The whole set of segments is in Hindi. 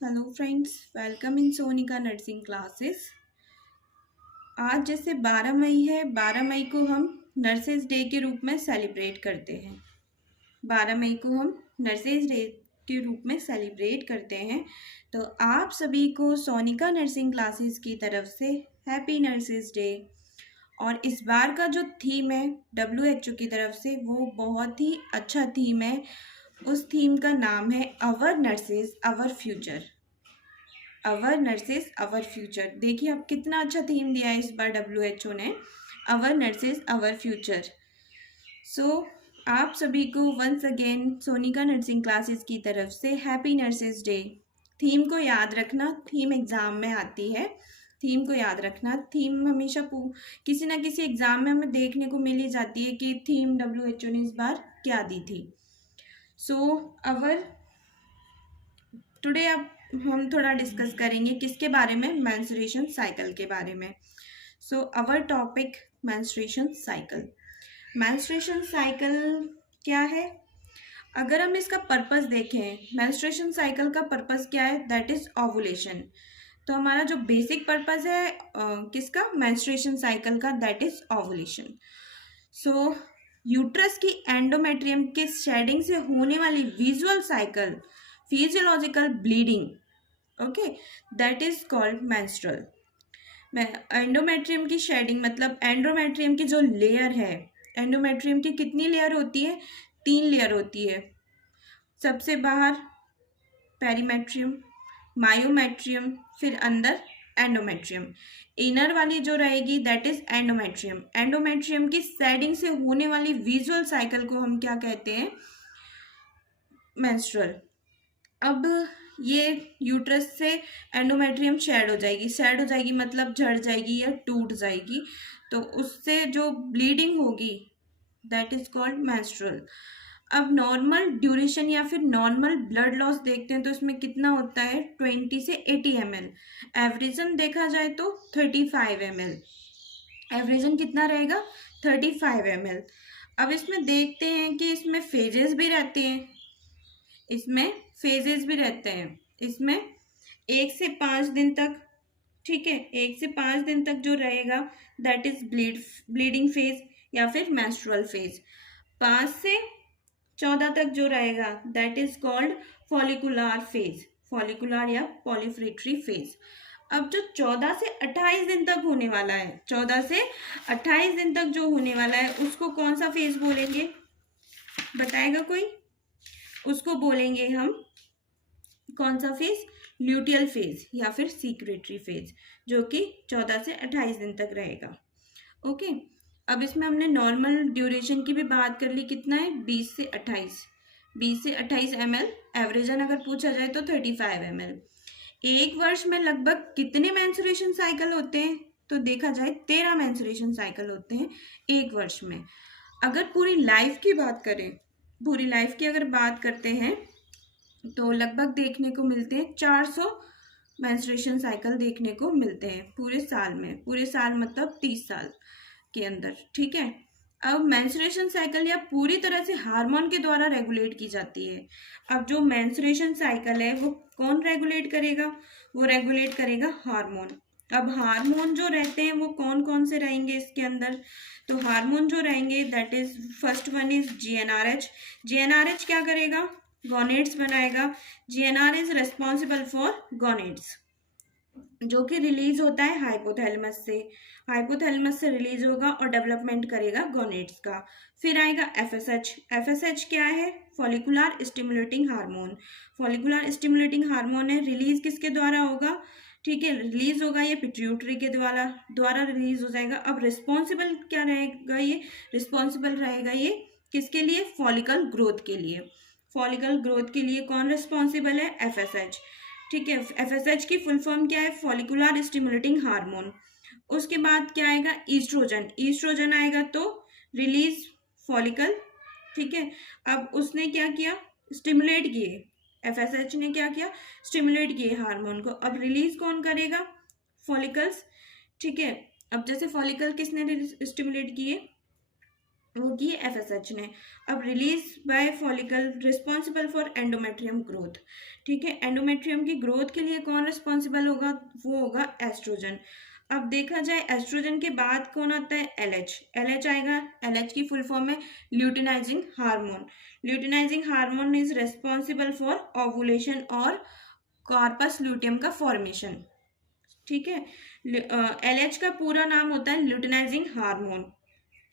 Hello friends, welcome in Sonika nursing classes. आज जैसे 12 मई है, 12 मई को हम नर्सेज डे के रूप में सेलिब्रेट करते हैं। 12 मई को हम नर्सेज डे के रूप में सेलिब्रेट करते हैं। तो आप सभी को सोनिका नर्सिंग क्लासेस की तरफ से हैप्पी नर्सेज डे। और इस बार का जो थीम है WHO की तरफ से, वो बहुत ही अच्छा थीम है। उस थीम का नाम है our nurses our future. Our nurses our future. देखिए आप कितना अच्छा थीम दिया है इस बार WHO ने, अवर नर्सेज अवर फ्यूचर। सो आप सभी को once again Sonika nursing classes की तरफ से हैप्पी नर्सेज डे। थीम को याद रखना, थीम एग्ज़ाम में आती है। थीम को याद रखना, थीम हमेशा किसी ना किसी एग्ज़ाम में हमें देखने को मिल ही जाती है कि थीम WHO ने इस बार क्या दी थी। सो अवर टुडे अब हम थोड़ा डिस्कस करेंगे किसके बारे में, मेंस्ट्रुएशन साइकिल के बारे में। So our topic menstruation cycle. Menstruation cycle क्या है? अगर हम इसका पर्पस देखें, मेंस्ट्रुएशन साइकिल का पर्पस क्या है? That is ovulation. तो हमारा जो बेसिक पर्पस है किसका, मेंस्ट्रुएशन साइकिल का, that is ovulation. So uterus की एंडोमेट्रियम के शेडिंग से होने वाली visual cycle, physiological bleeding, okay, that is called menstrual. Endometrium की शेडिंग मतलब एंडोमेट्रियम की जो लेयर है, एंडोमेट्रियम की कितनी लेयर होती है? 3 लेयर होती है। सबसे बाहर पेरीमेट्रियम, मायोमेट्रियम, फिर अंदर एंडोमेट्रियम। इनर वाली जो रहेगी दैट इज एंडोमेट्रियम। एंडोमेट्रियम की शेडिंग से होने वाली विजुअल साइकिल को हम क्या कहते हैं? मेंस्ट्रुअल। अब ये यूट्रस से एंडोमेट्रियम शेड हो जाएगी मतलब झड़ जाएगी या टूट जाएगी, तो उससे जो ब्लीडिंग होगी दैट इज कॉल्ड मेंस्ट्रुअल। अब नॉर्मल ड्यूरेशन या फिर नॉर्मल ब्लड लॉस देखते हैं तो इसमें कितना होता है? 20 से 80 ml। एवरेजन देखा जाए तो 35 ml। एवरेजन कितना रहेगा? 35 ml। अब इसमें देखते हैं कि इसमें फेजेस भी रहते हैं, इसमें फेजेस भी रहते हैं। इसमें 1 से 5 दिन तक, ठीक है, 1 से 5 दिन तक जो रहेगा दैट इज ब्लीडिंग फेज या फिर मेंस्ट्रुअल फेज। 5 से 14 तक जो रहेगा that is called follicular phase, follicular या पॉलीफ्रेटरी फेज। अब जो 14 से 28 दिन तक होने वाला है, 14 से 28 दिन तक जो होने वाला है उसको कौन सा फेज बोलेंगे? बताएगा कोई? उसको बोलेंगे हम कौन सा फेज? ल्यूटियल फेज या फिर सीक्रेटरी फेज, जो कि 14 से 28 दिन तक रहेगा। ओके, अब इसमें हमने नॉर्मल ड्यूरेशन की भी बात कर ली, कितना है? 20 से 28, 20 से 28 ml। एवरेजन अगर पूछा जाए तो 35 ml। एक वर्ष में लगभग कितने मेंस्ट्रुएशन साइकिल होते हैं? तो देखा जाए 13 मेंस्ट्रुएशन साइकिल होते हैं एक वर्ष में। अगर पूरी लाइफ की बात करें, पूरी लाइफ की अगर बात करते हैं तो लगभग देखने को मिलते हैं 400 मेंस्ट्रुएशन साइकिल देखने को मिलते हैं पूरे साल में। पूरे साल मतलब 30 साल के अंदर, ठीक है। अब मेंस्ट्रुएशन साइकिल या पूरी तरह से हार्मोन के द्वारा रेगुलेट की जाती है। अब जो मेंस्ट्रुएशन साइकिल है वो कौन रेगुलेट करेगा? वो रेगुलेट करेगा हार्मोन। अब हार्मोन जो रहते हैं वो कौन कौन से रहेंगे इसके अंदर? तो हार्मोन जो रहेंगे that is first one is GnRH। GnRH क्या करेगा? गोनेड्स बनाएगा। GnR is responsible for gonads, जो कि रिलीज होता है हाइपोथैलेमस से। हाइपोथैलेमस से रिलीज होगा और डेवलपमेंट करेगा गोनेड्स का। फिर आएगा FSH। FSH क्या है? Follicular stimulating hormone. Follicular stimulating hormone है, रिलीज किसके द्वारा होगा? ठीक है, रिलीज होगा ये पिट्यूटरी के द्वारा रिलीज हो जाएगा। अब रिस्पॉन्सिबल क्या रहेगा? ये रिस्पॉन्सिबल रहेगा ये किसके लिए? फॉलिकल ग्रोथ के लिए। फॉलिकल ग्रोथ के लिए कौन रिस्पॉन्सिबल है? FSH। ठीक है, FSH की फुल फॉर्म क्या है? Follicular stimulating hormone. उसके बाद क्या आएगा? ईस्ट्रोजन। ईस्ट्रोजन आएगा तो रिलीज फॉलिकल, ठीक है। अब उसने क्या किया? स्टिमुलेट किए। FSH ने क्या किया? स्टिमुलेट किए हार्मोन को। अब रिलीज कौन करेगा? फॉलिकल्स, ठीक है। अब जैसे फॉलिकल किसने स्टिमुलेट किए? वो की FSH ने। अब release by follicle responsible for endometrium growth. ठीक है, एंडोमेट्रियम की ग्रोथ के लिए कौन रिस्पॉन्सिबल होगा? वो होगा एस्ट्रोजन। अब देखा जाए एस्ट्रोजन के बाद कौन आता है? LH। LH आएगा, LH की फुल फॉर्म है luteinizing hormone. Luteinizing hormone is responsible for ovulation और कॉर्पस ल्यूटियम का फॉर्मेशन। ठीक है, LH का पूरा नाम होता है ल्यूटिनाइजिंग हार्मोन।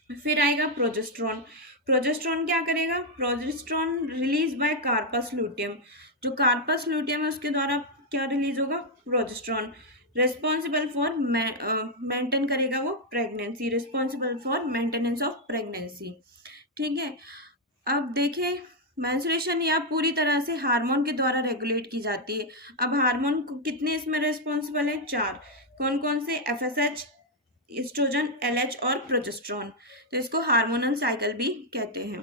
फिर आएगा प्रोजेस्ट्रॉन। प्रोजेस्ट्रॉन क्या करेगा? Progesterone release by corpus luteum. जो कार्पस ल्यूटियम है उसके द्वारा क्या रिलीज होगा? प्रोजेस्ट्रॉन। रिस्पॉन्सिबल फॉर मेंटेन करेगा वो pregnancy, responsible for maintenance of pregnancy. ठीक है, अब देखें मेंस्ट्रुएशन या पूरी तरह से हार्मोन के द्वारा रेगुलेट की जाती है। अब हार्मोन कितने इसमें रिस्पॉन्सिबल है? 4। कौन कौन से? FSH, एस्ट्रोजन, LH और प्रोजेस्ट्रॉन। तो इसको हार्मोनल साइकिल भी कहते हैं।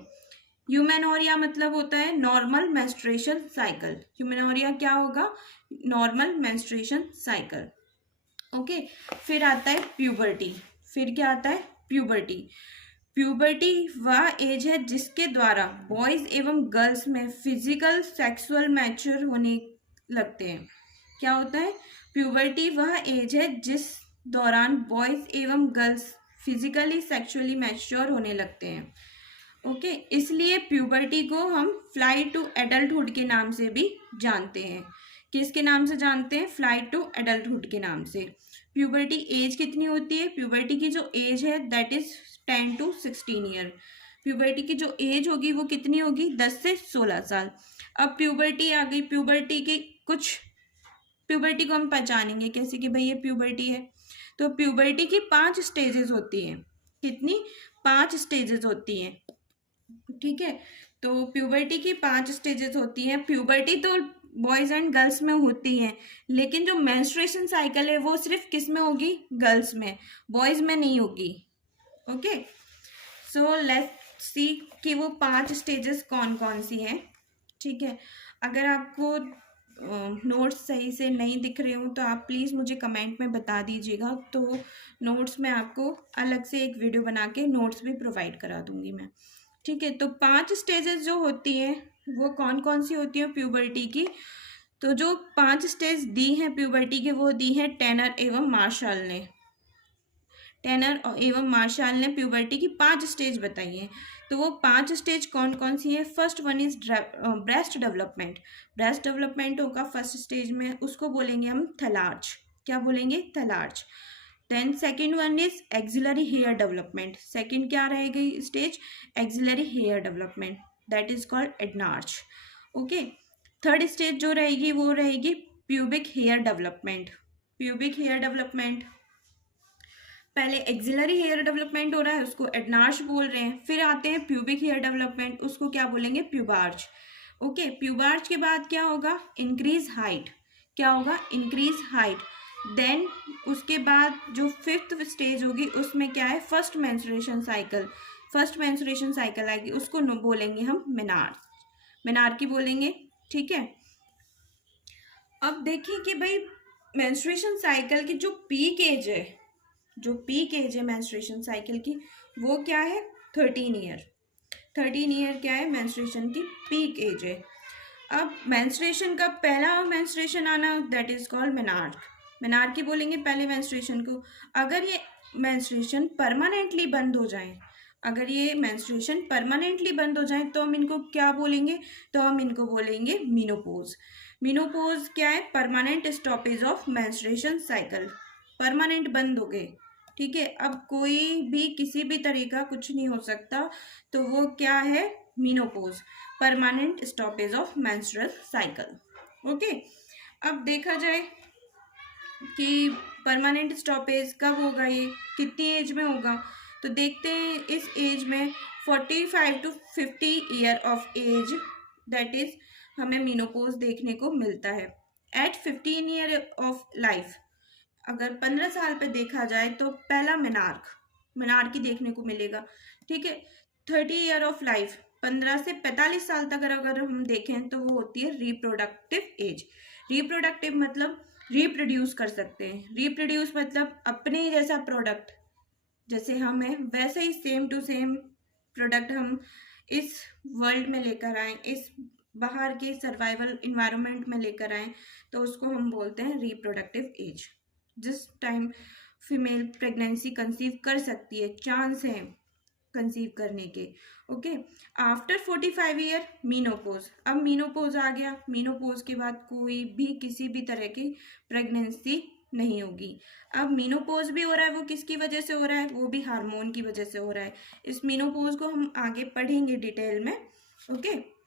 ह्यूमेनोरिया मतलब होता है नॉर्मल मेंस्ट्रुएशन साइकिल। ह्यूमेनोरिया क्या होगा? Normal menstruation cycle. ओके, फिर आता है प्यूबर्टी। फिर क्या आता है? प्यूबर्टी। प्यूबर्टी वह एज है जिसके द्वारा बॉयज एवं गर्ल्स में फिजिकल सेक्सुअल मैच्योर होने लगते हैं। क्या होता है? प्यूबर्टी वह एज है जिस दौरान बॉयज एवं गर्ल्स फिजिकली सेक्सुअली मैच्योर होने लगते हैं। ओके, इसलिए प्यूबर्टी को हम फ्लाइट टू एडल्टहुड के नाम से भी जानते हैं। किसके नाम से जानते हैं? फ्लाइट टू एडल्टहुड के नाम से। प्यूबर्टी एज कितनी होती है? प्यूबर्टी की जो एज है that is 10 to 16 year. Puberty की जो एज होगी वो कितनी होगी? 10 से 16 साल। अब प्यूबर्टी आ गई। प्यूबर्टी के कुछ, प्यूबर्टी को हम पहचानेंगे कैसे कि भाई ये प्यूबर्टी है। तो प्यूबर्टी की 5 स्टेजेस होती हैं। कितनी? 5 स्टेजेस होती हैं। ठीक है, तो प्यूबर्टी की 5 स्टेजेस होती हैं। प्यूबर्टी तो बॉयज एंड गर्ल्स में होती है, लेकिन जो मेंस्ट्रुएशन साइकिल है वो सिर्फ किस में होगी? गर्ल्स में, बॉयज में नहीं होगी। ओके, सो लेट्स सी कि वो 5 स्टेजेस कौन कौन सी हैं। ठीक है, अगर आपको नोट्स सही से नहीं दिख रहे हो तो आप प्लीज़ मुझे कमेंट में बता दीजिएगा, तो नोट्स में आपको अलग से एक वीडियो बना के नोट्स भी प्रोवाइड करा दूंगी मैं। ठीक है, तो 5 स्टेजेस जो होती हैं वो कौन कौन सी होती हैं प्यूबर्टी की? तो जो 5 स्टेज दी हैं प्यूबर्टी के वो दी हैं टैनर एवं मार्शल ने। टैनर एवं मार्शल ने प्यूबर्टी की 5 स्टेज बताई है। तो वो 5 स्टेज कौन कौन सी है? First one is breast development. Breast development होगा फर्स्ट स्टेज में, उसको बोलेंगे हम थैलार्ज। क्या बोलेंगे? Thelarche. Then second one is axillary hair development. Second क्या रहेगी stage? Axillary hair development, that is called adrenarche. Okay, third stage जो रहेगी वो रहेगी pubic hair development. Pubic hair development, पहले एक्सिलरी हेयर डेवलपमेंट हो रहा है उसको एडनार्च बोल रहे हैं, फिर आते हैं प्यूबिक हेयर डेवलपमेंट, उसको क्या बोलेंगे? प्यूबार्च। ओके, प्यूबार्च के बाद क्या होगा? Increase height. क्या होगा? Increase height. देन उसके बाद जो 5th स्टेज होगी उसमें क्या है? First menstruation cycle. First menstruation cycle आएगी, उसको बोलेंगे हम मेनार। मेनार की बोलेंगे। ठीक है, अब देखिए कि भाई मेंस्ट्रुएशन साइकिल की जो पीक एज है, जो पीक एज है मेंस्ट्रुएशन साइकिल की वो क्या है? 13 ईयर। 13 ईयर क्या है? मेंस्ट्रुएशन की पीक एज है। अब मेंस्ट्रुएशन का पहला मेंस्ट्रुएशन आना that is called menarche. Menarche की बोलेंगे पहले मेंस्ट्रुएशन को। अगर ये मेंस्ट्रुएशन परमानेंटली बंद हो जाए, अगर ये मेंस्ट्रुएशन परमानेंटली बंद हो जाए तो हम इनको क्या बोलेंगे? तो हम इनको बोलेंगे मीनोपोज। मीनोपोज क्या है? Permanent stoppage of menstruation cycle. Permanent बंद हो गए। ठीक है, अब कोई भी किसी भी तरीका कुछ नहीं हो सकता, तो वो क्या है? Menopause, permanent stoppage of menstrual cycle. Okay, अब देखा जाए कि परमानेंट स्टॉपेज कब होगा, ये कितनी एज में होगा, तो देखते हैं इस एज में 45 to 50 year of age that is हमें मीनोपोज देखने को मिलता है। एट 15 ईयर ऑफ लाइफ, अगर 15 साल पे देखा जाए तो पहला मेनार्की देखने को मिलेगा। ठीक है, 30 ईयर ऑफ लाइफ, 15 से 45 साल तक अगर हम देखें तो वो होती है रिप्रोडक्टिव एज। रिप्रोडक्टिव मतलब रिप्रोड्यूस कर सकते हैं। रिप्रोड्यूस मतलब अपने जैसा प्रोडक्ट, जैसे हम हैं वैसे ही सेम टू सेम प्रोडक्ट हम इस वर्ल्ड में लेकर आए, इस बाहर के सर्वाइवल इन्वायरमेंट में लेकर आए, तो उसको हम बोलते हैं रिप्रोडक्टिव एज। जिस टाइम फीमेल प्रेगनेंसी कंसीव कर सकती है, चांस है कंसीव करने के। Okay, after 45 year menopause. अब मीनोपोज आ गया, मीनोपोज के बाद कोई भी किसी भी तरह की प्रेगनेंसी नहीं होगी। अब मीनोपोज भी हो रहा है, वो किसकी वजह से हो रहा है? वो भी हार्मोन की वजह से हो रहा है। इस मीनोपोज को हम आगे पढ़ेंगे डिटेल में। ओके,